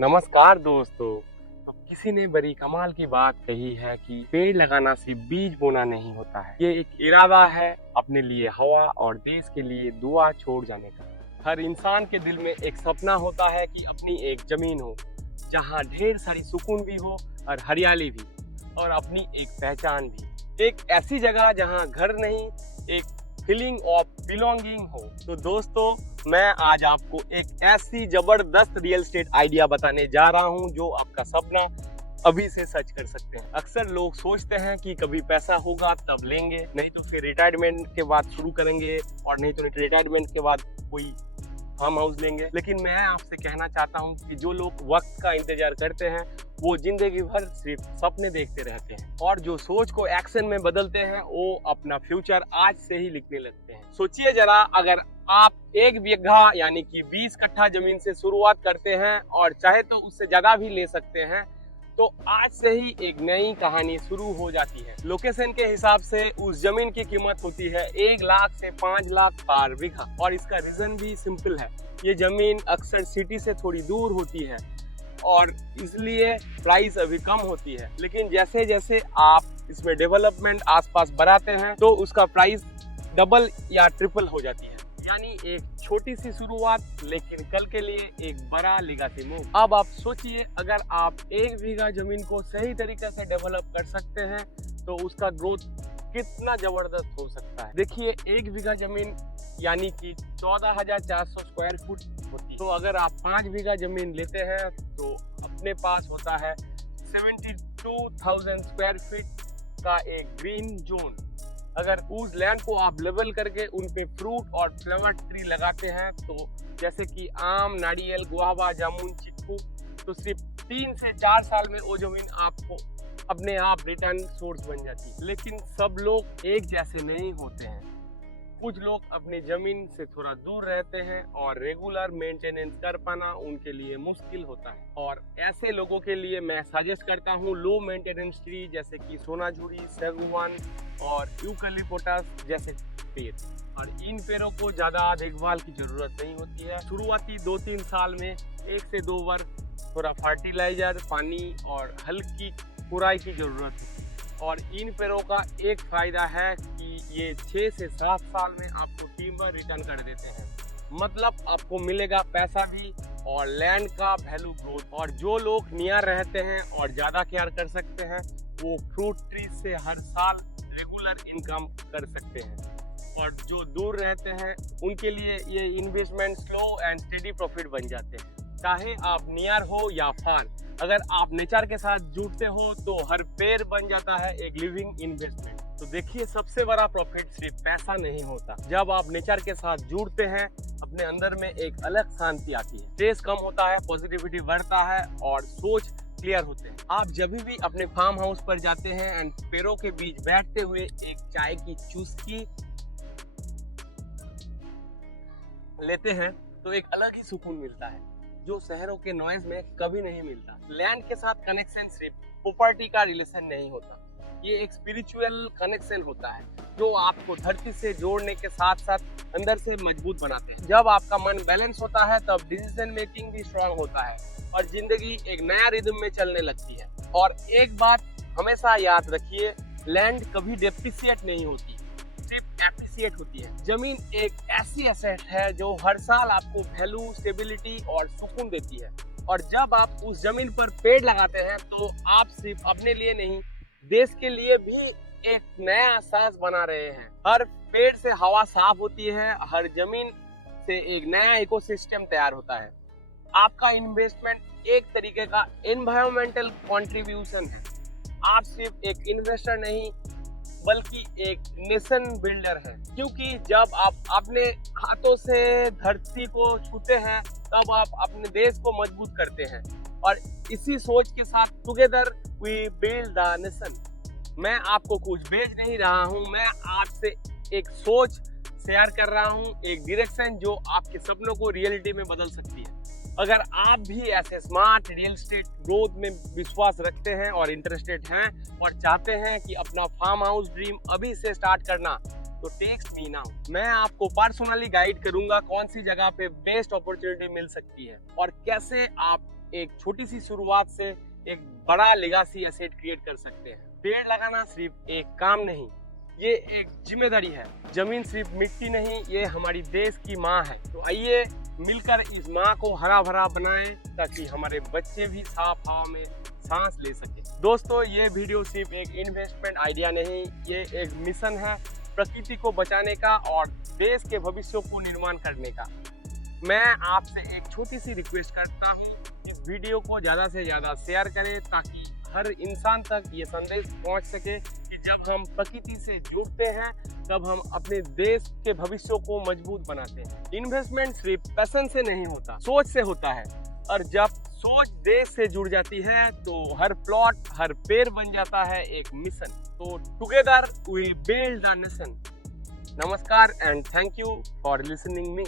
नमस्कार दोस्तों। अब किसी ने बड़ी कमाल की बात कही है कि पेड़ लगाना सिर्फ बीज बोना नहीं होता है, ये एक इरादा है अपने लिए हवा और देश के लिए दुआ छोड़ जाने का। हर इंसान के दिल में एक सपना होता है कि अपनी एक जमीन हो जहाँ ढेर सारी सुकून भी हो और हरियाली भी, और अपनी एक पहचान भी, एक ऐसी जगह जहाँ घर नहीं, एक फीलिंग ऑफ बिलोंगिंग हो। तो दोस्तों, मैं आज आपको एक ऐसी जबरदस्त रियल एस्टेट आइडिया बताने जा रहा हूं जो आपका सपना अभी से सच कर सकते हैं। अक्सर लोग सोचते हैं कि कभी पैसा होगा तब लेंगे, नहीं तो फिर रिटायरमेंट के बाद शुरू करेंगे, और नहीं तो रिटायरमेंट के बाद कोई फार्म हाउस लेंगे। लेकिन मैं आपसे कहना चाहता हूं कि जो लोग वक्त का इंतजार करते हैं वो जिंदगी भर सिर्फ सपने देखते रहते हैं, और जो सोच को एक्शन में बदलते हैं वो अपना फ्यूचर आज से ही लिखने लगते हैं। सोचिए जरा, अगर आप 1 बीघा यानी कि 20 कट्ठा जमीन से शुरुआत करते हैं और चाहे तो उससे ज्यादा भी ले सकते हैं, तो आज से ही एक नई कहानी शुरू हो जाती है। लोकेशन के हिसाब से उस जमीन की कीमत होती है 1 लाख से 5 लाख पर बीघा, और इसका रीजन भी सिंपल है। ये जमीन अक्सर सिटी से थोड़ी दूर होती है और इसलिए प्राइस अभी कम होती है, लेकिन जैसे जैसे आप इसमें डेवलपमेंट आसपास बढ़ाते हैं तो उसका प्राइस डबल या ट्रिपल हो जाती है। यानी एक छोटी सी शुरुआत लेकिन कल के लिए एक बड़ा लेगासी मूव। अब आप सोचिए, अगर आप 1 बीघा जमीन को सही तरीके से डेवलप कर सकते हैं तो उसका ग्रोथ कितना जबरदस्त हो सकता है। देखिए, 1 बीघा जमीन यानी कि 14,400 स्क्वायर फुट होती है। तो अगर आप 5 बीघा जमीन लेते हैं तो अपने पास होता है 72,000 स्क्वायर फीट का एक ग्रीन जोन। अगर उस लैंड को आप लेवल करके उन पे फ्रूट और फ्लावर ट्री लगाते हैं, तो जैसे कि आम, नारियल, गुआवा, जामुन, चीकू, तो सिर्फ 3 से 4 साल में वो जमीन आपको अपने आप रिटर्न सोर्स बन जाती है। लेकिन सब लोग एक जैसे नहीं होते हैं। कुछ लोग अपनी जमीन से थोड़ा दूर रहते हैं और रेगुलर मेंटेनेंस कर पाना उनके लिए मुश्किल होता है, और ऐसे लोगों के लिए मैं सजेस्ट करता हूँ लो मेंटेनेंस ट्री जैसे कि सोनाझुरी, सागवान और यूकलिप्टस जैसे पेड़। और इन पेड़ों को ज्यादा देखभाल की जरूरत नहीं होती है। शुरुआती 2-3 साल में 1 से 2 बार थोड़ा फर्टिलाइजर, पानी और हल्की खुराई की जरूरत है। और इन पेड़ों का एक फायदा है कि ये 6 से 7 साल में आपको टिम्बर रिटर्न कर देते हैं। मतलब आपको मिलेगा पैसा भी और लैंड का वैल्यू ग्रोथ। और जो लोग नियर रहते हैं और ज़्यादा केयर कर सकते हैं वो फ्रूट ट्री से हर साल रेगुलर इनकम कर सकते हैं, और जो दूर रहते हैं उनके लिए ये investment slow and steady profit बन जाते हैं। चाहे आप नियर हो या फार, अगर आप नेचर के साथ जुड़ते हो तो हर पेड़ बन जाता है एक लिविंग इन्वेस्टमेंट। तो देखिए, सबसे बड़ा प्रॉफिट सिर्फ पैसा नहीं होता। जब आप नेचर के साथ जुड़ते हैं अपने अंदर में एक अलग शांति आती है, स्ट्रेस कम होता है, पॉजिटिविटी बढ़ता है और सोच क्लियर होते हैं। आप जब भी अपने फार्म हाउस पर जाते हैं एंड पेड़ों के बीच बैठते हुए एक चाय की चुस्की लेते हैं तो एक अलग ही सुकून मिलता है जो शहरों के नॉइज में कभी नहीं मिलता। लैंड के साथ कनेक्शन सिर्फ प्रॉपर्टी का रिलेशन नहीं होता, ये एक स्पिरिचुअल कनेक्शन होता है जो आपको धरती से जोड़ने के साथ साथ अंदर से मजबूत बनाते हैं। जब आपका मन बैलेंस होता है तब डिसीजन मेकिंग भी स्ट्रांग होता है और जिंदगी एक नया रिदम में चलने लगती है। और एक बात हमेशा याद रखिए, लैंड कभी डेप्रिसिएट नहीं होती, सिर्फ एप्रिसिएट होती है। जमीन एक ऐसी एसेट है जो हर साल आपको वैल्यू, स्टेबिलिटी और सुकून देती है। और जब आप उस जमीन पर पेड़ लगाते हैं तो आप सिर्फ अपने लिए नहीं, देश के लिए भी एक नया सांस बना रहे हैं। हर पेड़ से हवा साफ होती है, हर जमीन से एक नया इकोसिस्टम तैयार होता है। आपका इन्वेस्टमेंट एक तरीके का एनवायरमेंटल कंट्रीब्यूशन है। आप सिर्फ एक इन्वेस्टर नहीं बल्कि एक नेशन बिल्डर है, क्योंकि जब आप अपने हाथों से धरती को छूते हैं तब आप अपने देश को मजबूत करते हैं। और इसी सोच के साथ together we build the nation. मैं आपको कुछ बेच नहीं रहा हूँ, मैं आपसे एक सोच शेयर कर रहा हूँ, एक डायरेक्शन जो आपके सपनों को रियलिटी में बदल सकती है। अगर आप भी ऐसे स्मार्ट रियल एस्टेट ग्रोथ में विश्वास रखते हैं और इंटरेस्टेड हैं और चाहते हैं कि अपना फार्म हाउस ड्रीम अभी से स्टार्ट करना, तो टेक्स्ट मी नाउ। मैं आपको पर्सनली गाइड करूंगा कौन सी जगह पे बेस्ट अपॉर्चुनिटी मिल सकती है और कैसे आप एक छोटी सी शुरुआत से एक बड़ा लेगासी एसेट क्रिएट कर सकते हैं। पेड़ लगाना सिर्फ एक काम नहीं, ये एक जिम्मेदारी है। जमीन सिर्फ मिट्टी नहीं, ये हमारी देश की माँ है। तो आइए मिलकर इस माँ को हरा भरा बनाएं ताकि हमारे बच्चे भी साफ हवा में सांस ले सके। दोस्तों, ये वीडियो सिर्फ एक इन्वेस्टमेंट आइडिया नहीं, ये एक मिशन है प्रकृति को बचाने का और देश के भविष्य को निर्माण करने का। मैं आपसे एक छोटी सी रिक्वेस्ट करता हूँ, इस वीडियो को ज़्यादा से ज़्यादा शेयर करें ताकि हर इंसान तक ये संदेश पहुँच सके कि जब हम प्रकृति से जुड़ते हैं तब हम अपने देश के भविष्य को मजबूत बनाते हैं। इन्वेस्टमेंट सिर्फ पैशन से नहीं होता, सोच से होता है। और जब सोच देश से जुड़ जाती है तो हर प्लॉट, हर पेड़ बन जाता है एक मिशन। तो together we will build the nation. नमस्कार and thank you for listening me.